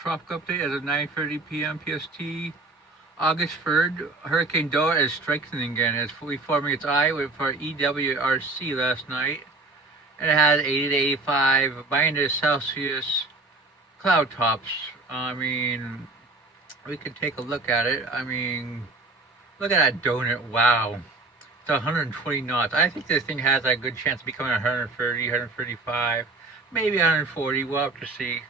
Tropical update as of 9:30 p.m. PST. August 3rd, Hurricane Dora is strengthening again. It's fully forming its eye for EWRC last night. And it had 80 to 85 minus Celsius cloud tops. I mean, we could take a look at it. I mean, look at that donut. Wow. It's 120 knots. I think this thing has a good chance of becoming 130, 135, maybe 140. We'll have to see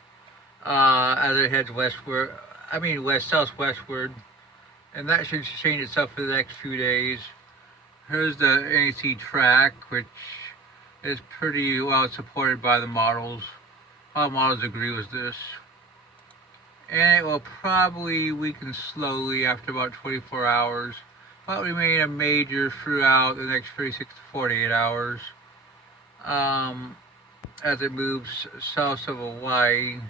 as it heads westward. I mean, southwestward. And that should change itself for the next few days. Here's the NAC track, which is pretty well supported by the models. All models agree with this. And it will probably weaken slowly after about 24 hours, but remain a major throughout the next 36 to 48 hours. As it moves south of Hawaii,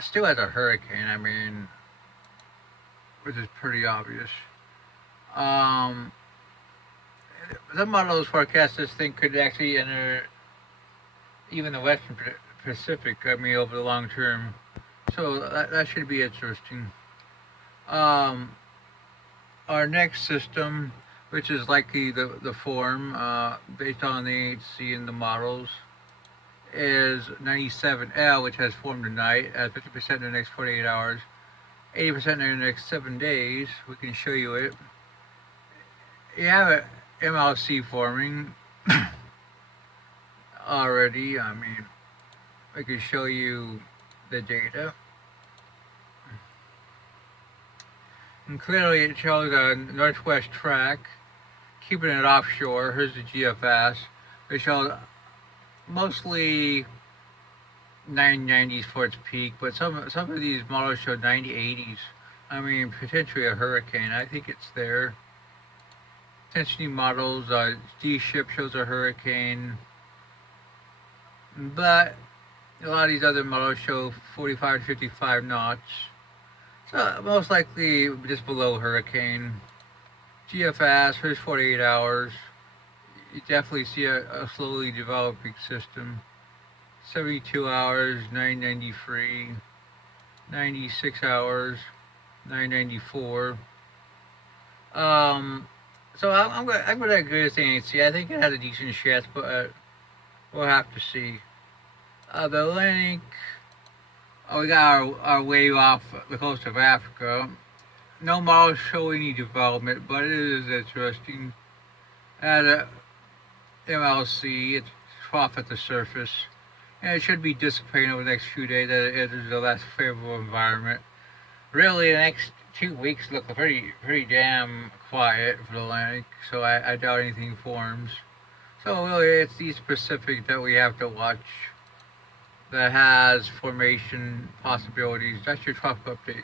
still as a hurricane, I mean, which is pretty obvious. Some models forecast this thing could actually enter even the Western Pacific, I mean, over the long term. So that should be interesting. Our next system, which is likely the form based on the AHC and the models, is 97L, which has formed tonight at 50% in the next 48 hours, 80% in the next 7 days. We can show you it. You have an MLC forming already. I mean, I can show you the data. And clearly it shows a northwest track, keeping it offshore. Here's the GFS. It shows mostly 990s for its peak, but some of these models show 9080s. I mean, potentially a hurricane. I think it's there. Intensity models, D-ship shows a hurricane, but a lot of these other models show 45 to 55 knots. So most likely just below hurricane. GFS, here's 48 hours. You definitely see a slowly developing system. 72 hours, 993. 96 hours, 994. So I'm gonna agree with NAC. I think it has a decent chance, but we'll have to see. The Atlantic, we got our wave off the coast of Africa. No models show any development, but it is interesting. At a MLC, it's trough at the surface, and it should be dissipating over the next few days as it enters the less favorable environment. Really, the next 2 weeks look pretty damn quiet for the Atlantic, so I doubt anything forms. So really, it's East Pacific that we have to watch that has formation possibilities. That's your tropical update.